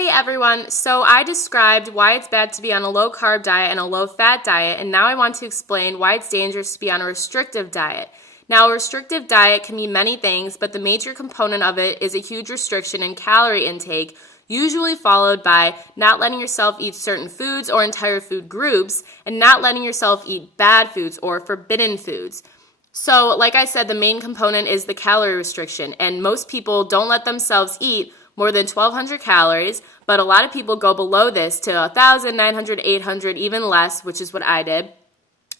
Hey everyone, so I described why it's bad to be on a low carb diet and a low fat diet, and now I want to explain why it's dangerous to be on a restrictive diet. Now, a restrictive diet can mean many things, but the major component of it is a huge restriction in calorie intake, usually followed by not letting yourself eat certain foods or entire food groups, and not letting yourself eat bad foods or forbidden foods. So, like I said, the main component is the calorie restriction, and most people don't let themselves eat more than 1,200 calories, but a lot of people go below this to 1,000, 900, 800, even less, which is what I did.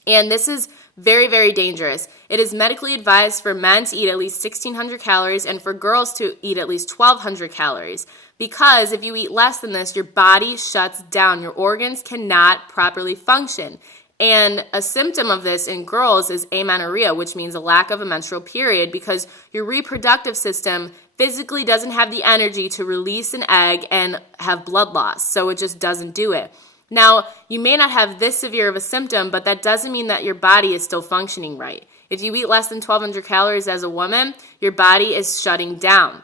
And this is very, very dangerous. It is medically advised for men to eat at least 1,600 calories and for girls to eat at least 1,200 calories. Because if you eat less than this, your body shuts down. Your organs cannot properly function. And a symptom of this in girls is amenorrhea, which means a lack of a menstrual period because your reproductive system physically doesn't have the energy to release an egg and have blood loss, so it just doesn't do it. Now, you may not have this severe of a symptom, but that doesn't mean that your body is still functioning right. If you eat less than 1,200 calories as a woman, your body is shutting down.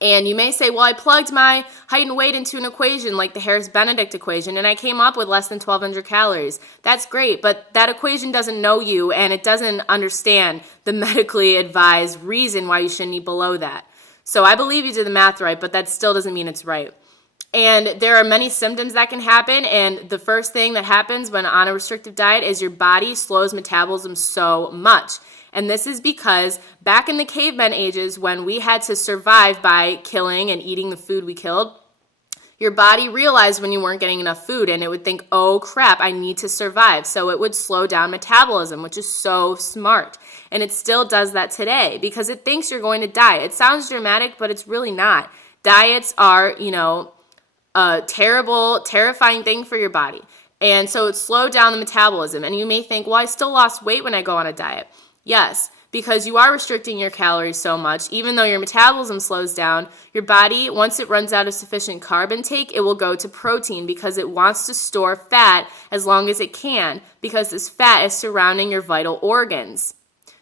And you may say, well, I plugged my height and weight into an equation like the benedict equation, and I came up with less than 1,200 calories. That's great, but that equation doesn't know you, and it doesn't understand the medically advised reason why you shouldn't eat below that. So I believe you did the math right, but that still doesn't mean it's right. And there are many symptoms that can happen, and the first thing that happens when on a restrictive diet is your body slows metabolism so much. And this is because back in the caveman ages when we had to survive by killing and eating the food we killed, your body realized when you weren't getting enough food and it would think, oh crap, I need to survive. So it would slow down metabolism, which is so smart. And it still does that today because it thinks you're going to die. It sounds dramatic, but it's really not. Diets are, a terrible, terrifying thing for your body. And so it slowed down the metabolism. And you may think, well, I still lost weight when I go on a diet. Yes, because you are restricting your calories so much, even though your metabolism slows down, your body, once it runs out of sufficient carb intake, it will go to protein because it wants to store fat as long as it can because this fat is surrounding your vital organs.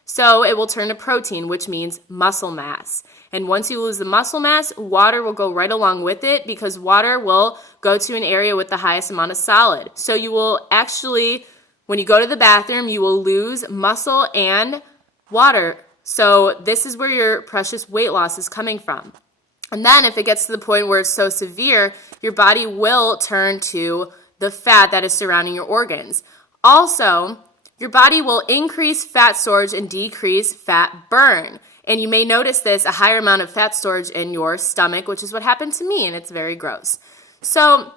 So it will turn to protein, which means muscle mass. And once you lose the muscle mass, water will go right along with it because water will go to an area with the highest amount of solid. So you will actually, when you go to the bathroom, you will lose muscle and water. So this is where your precious weight loss is coming from. And then if it gets to the point where it's so severe, your body will turn to the fat that is surrounding your organs. Also, your body will increase fat storage and decrease fat burn. And you may notice this, a higher amount of fat storage in your stomach, which is what happened to me, and it's very gross. So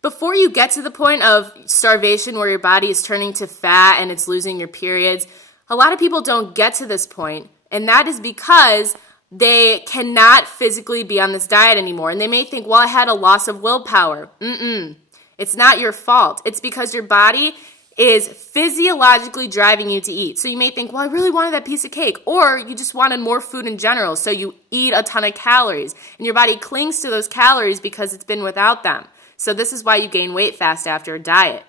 before you get to the point of starvation where your body is turning to fat and it's losing your periods, a lot of people don't get to this point, and that is because they cannot physically be on this diet anymore. And they may think, well, I had a loss of willpower. It's not your fault. It's because your body is physiologically driving you to eat. So you may think, well, I really wanted that piece of cake, or you just wanted more food in general, so you eat a ton of calories, and your body clings to those calories because it's been without them. So this is why you gain weight fast after a diet.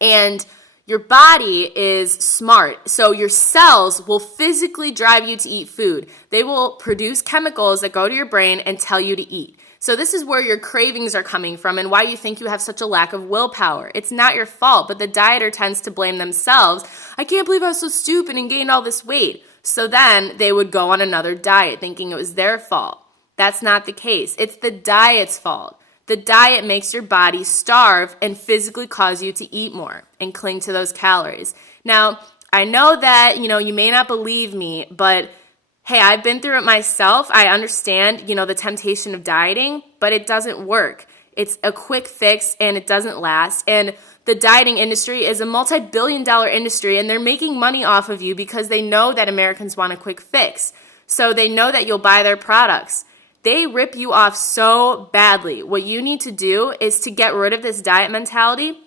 And your body is smart. So your cells will physically drive you to eat food. They will produce chemicals that go to your brain and tell you to eat. So this is where your cravings are coming from and why you think you have such a lack of willpower. It's not your fault, but the dieter tends to blame themselves. I can't believe I was so stupid and gained all this weight. So then they would go on another diet thinking it was their fault. That's not the case. It's the diet's fault. The diet makes your body starve and physically cause you to eat more and cling to those calories. Now, I know that, you may not believe me, but hey, I've been through it myself. I understand, the temptation of dieting, but it doesn't work. It's a quick fix and it doesn't last. And the dieting industry is a multi-billion-dollar industry and they're making money off of you because they know that Americans want a quick fix. So they know that you'll buy their products. They rip you off so badly. What you need to do is to get rid of this diet mentality.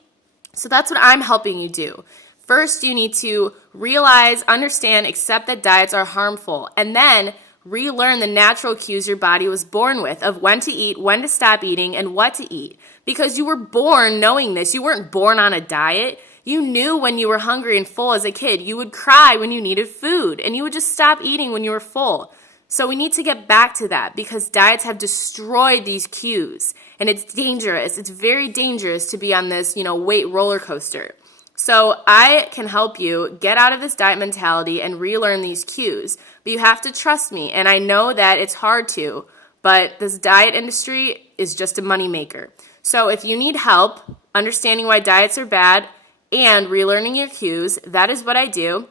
So that's what I'm helping you do. First, you need to realize, understand, accept that diets are harmful, and then relearn the natural cues your body was born with of when to eat, when to stop eating, and what to eat. Because you were born knowing this. You weren't born on a diet. You knew when you were hungry and full as a kid. You would cry when you needed food, and you would just stop eating when you were full. So we need to get back to that because diets have destroyed these cues, and it's dangerous. It's very dangerous to be on this, weight roller coaster. So I can help you get out of this diet mentality and relearn these cues, but you have to trust me. And I know that it's hard to, but this diet industry is just a moneymaker. So if you need help understanding why diets are bad and relearning your cues, that is what I do.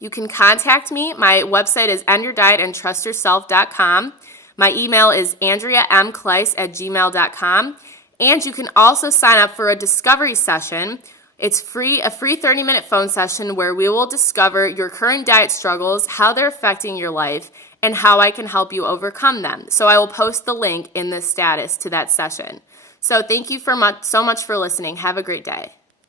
You can contact me. My website is endyourdietandtrustyourself.com. My email is andreamkleiss@gmail.com. And you can also sign up for a discovery session. It's free, a free 30-minute phone session where we will discover your current diet struggles, how they're affecting your life, and how I can help you overcome them. So I will post the link in the status to that session. So thank you so much for listening. Have a great day.